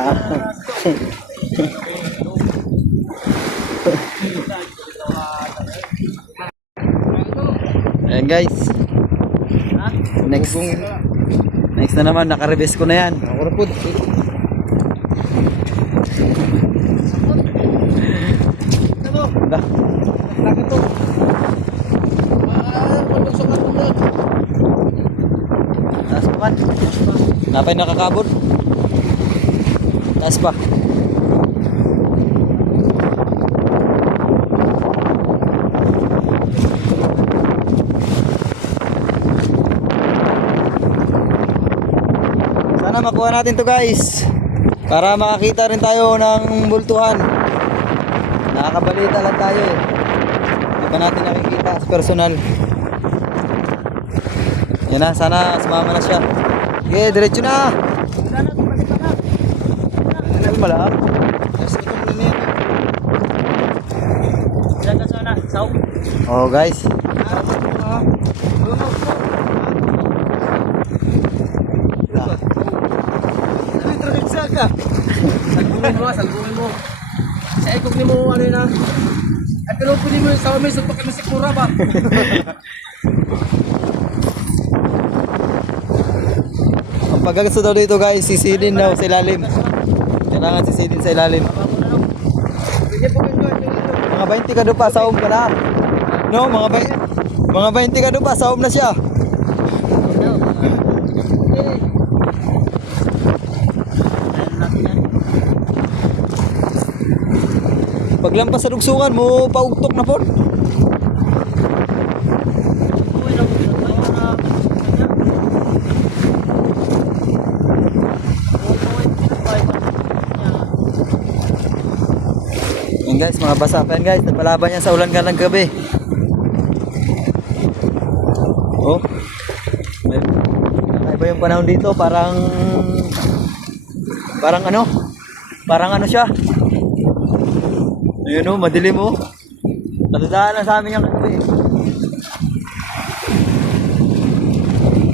Ah. Ayan guys. Next na naman, naka-reverse ko na yan. Kurapod. Dah. Laki to. Pagsukat mo doon. Taas pa man. Napay nakakabot. Taas pa. Sana makuha natin to guys. Para makakita rin tayo ng bultuhan. Nakakabalita lang tayo eh. Hindi pa natin nakikita sa personal. Yan na, sana sumama na siya. Okay, diretso na. Ano malak? Oh guys. Salbumin mo. Sa ikog ni mo ano na. At pero pwede mo sa amin sa pagkamasikura ba? Ang pagkagasto daw dito guys, sisidin daw sa ilalim. Kailangan sisidin sa ilalim. Mga 20 ka doon pa, saom ka na. No, mga 20 ka doon pa, saom na siya. Paglampas sa dugsungan mo, paugtok na po. Yan guys, mga basa pa yan guys. Nagpalaban yan sa ulan ka ng gabi. Oh. Kakaiba yung panahon dito. Parang ano? Parang ano siya? Ayun o, madilim o. Natadaan lang sa amin yung gabi.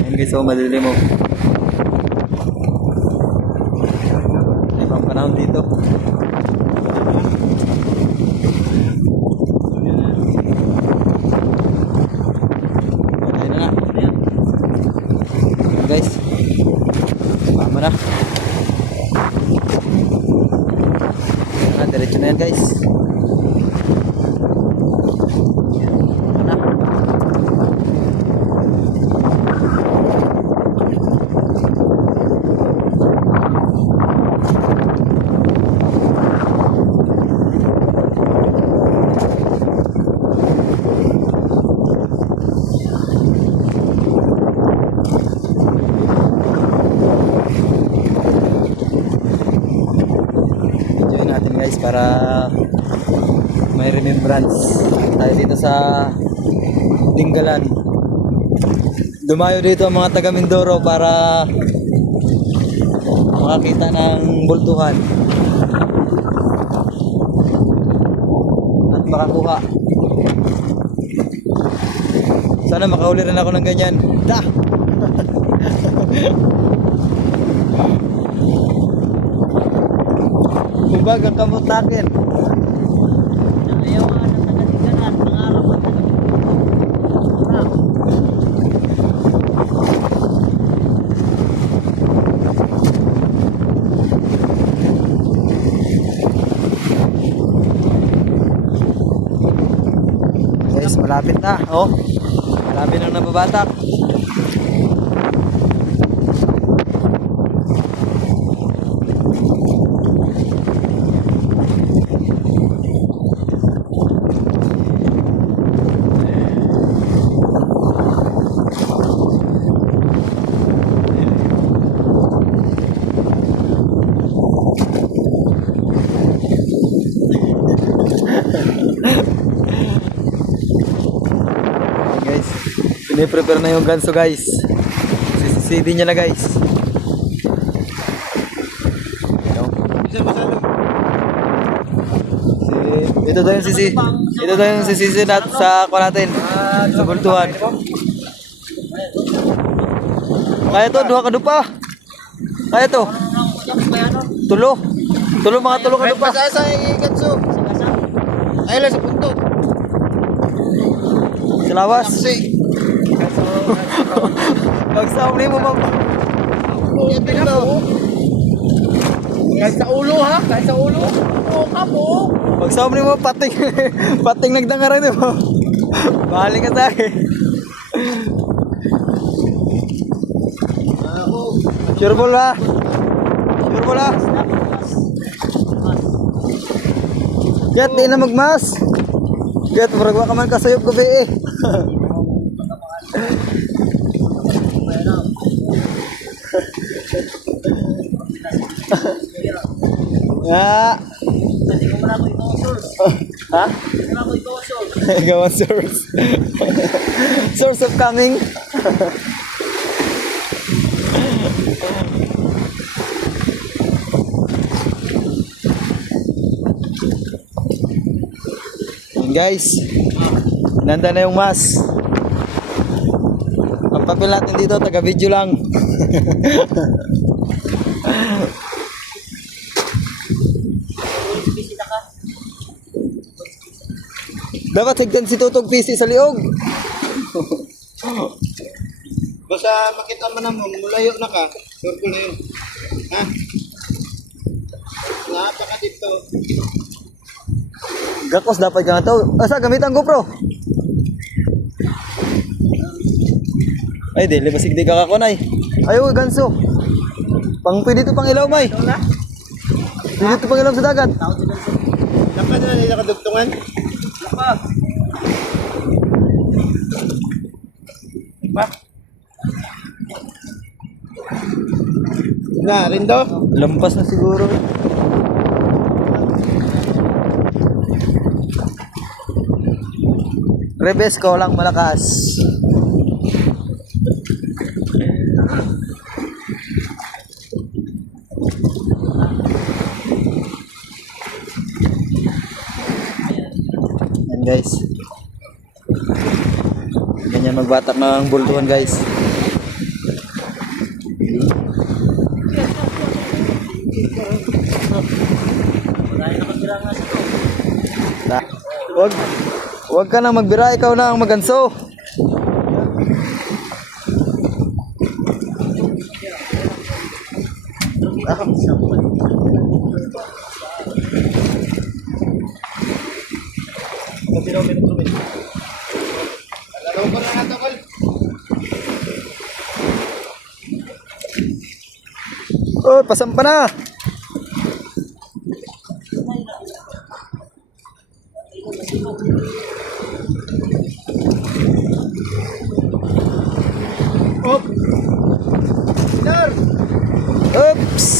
Ayun guys o, madilim o. Ibang panahon dito. Guys, mama na. Diretso na yan guys. Mana? Guys, para may remembrance tayo dito sa Dingalan. Dumayo dito ang mga taga Mindoro para makakita ng bultuhan at makakuha. Sana makauli rin ako ng ganyan. Da! Kubag ang kamutakin. Ayaw nga ng taga-Dingalan, pangarap ang taga-Dingalan. Guys, malapit na. Oh, malapit na nababatak. Guys, piniprepare na yung ganso guys. Sisisidi niya na guys. Ito daw yung sisi. Ito daw yung sisisi natin sa kuha natin. Sa bultuhan. Kaya to, duha ka dupa. Kaya to. Tulo. Mga tulo ka pa. Basta sa igatso. Ay lang sa punto. Sa lawas. Kasi. Pagsaom ni mo mag... Yan dito. Kahit sa ulo ha? Kahit sa ulo? Oo ka po. Pagsaom ni mo pating. Pating nagdangaran mo. Balik ka tayo. Sure ball ha? Sure ball ha? Jet, di na magmas. Jet, maragwa ka man kasayop gabi eh. Ya. Ha? Gawan source. Source of coming. Yan guys, nanda na yung mas. Ang papel natin dito, taga-video lang. Dapat higdan si Tutog PC sa liog. Basta makita mo na mo, mulayo na ka. Circle na yun. Ha? Napaka dito. Gakos dapat ka nga to. Asa, gamitan GoPro. Ay, di, libasig di ka kakunay. Ayaw, ganso. Pwede ito pang ilaw, may. Pwede ito pang ilaw sa dagat. Laka na nila kadugtungan. Laka. Ba? Na, Rindo? Lampas na siguro. Rebes ko lang malakas. Yan guys. Ganyan magbatak ng bultuhan guys. Wag ka na magbira, ikaw na ang maganso. Laro ko na nga to, Kol. Oh, pasampa na. Op! Dar! Oops.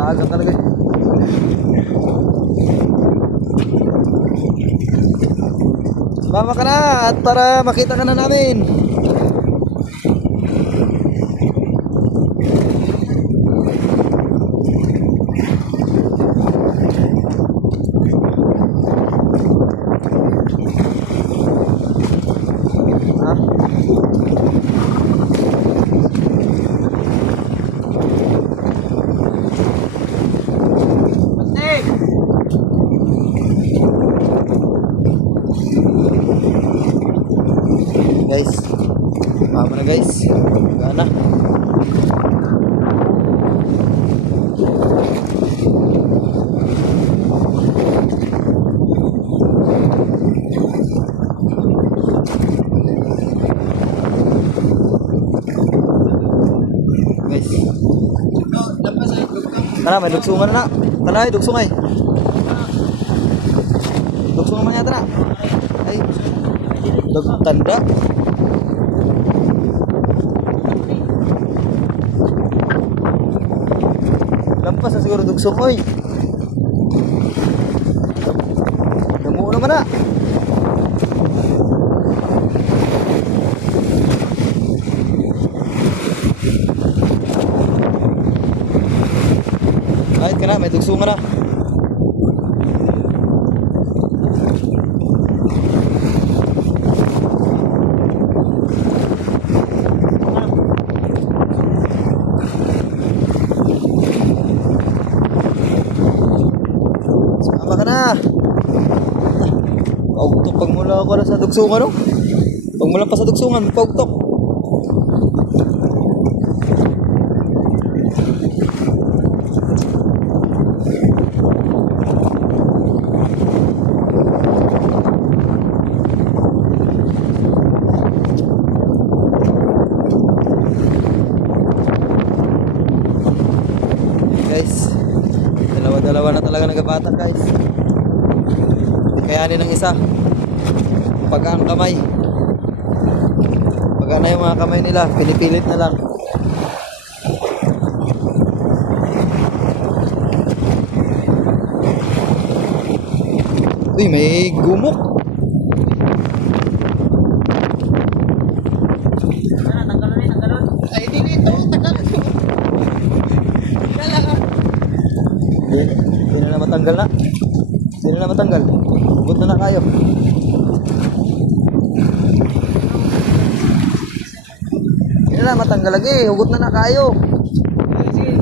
Tagang talaga. Sumama ka na at para makita ka na namin. Ha? Guys, mama na guys. Gana. Guys. Tara, may dugsungan na. Tara, ay dugsungay. Dugsungan man yata na. Ay. Tanda. pa sa siguro dugsong oy. Damo naman na. Kahit ka na, may dugsong na. Sama ka na. Paugtok pag mula ako na sa dugsungan, no? Pag mula pa sa dugsungan, paugtok. Guys, dalawa-dalawa na talaga nagabatak, guys. Kayanin ng isa. Pagaan kamay. Pagaan na yung mga kamay nila. Pinipilit na lang. Uy, may gumok. Ay, di dito. Tagal. Hindi na matanggal na. Hindi na matanggal. Hugot na kayo. Hindi na matanggal lagi. Hugot na kayo. Sige,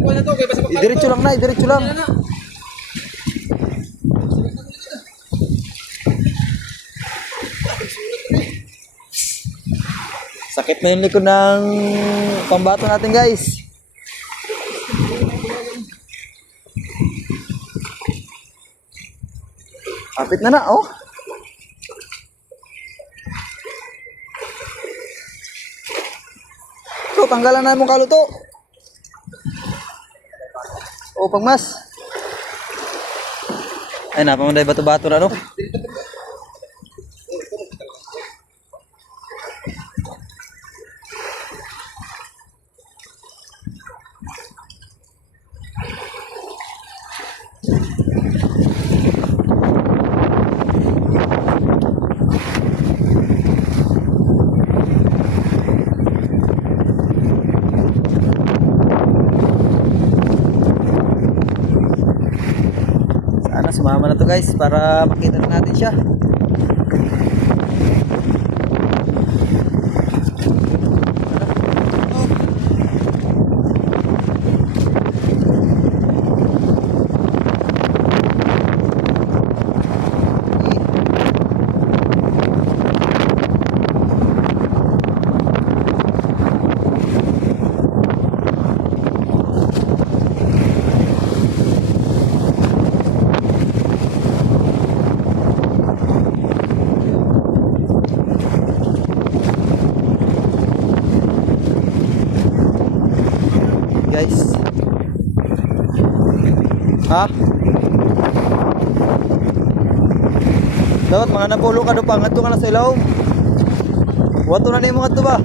kuha na to. Kaya basta magpapalito. Diretso lang na, diretso lang. Yan na. Sakit na yung likod ng pambato natin, guys. Kapit na oh. So, tanggalan na mong kaluto. O, pagmas. Ay, napamanday bato-bato na, no? Sana sumama na to, guys, para makita na natin siya. Guys, ha? Dapat mga napulo ka do pangat ka na sa ilaw. Wato na ni mo kadto ba?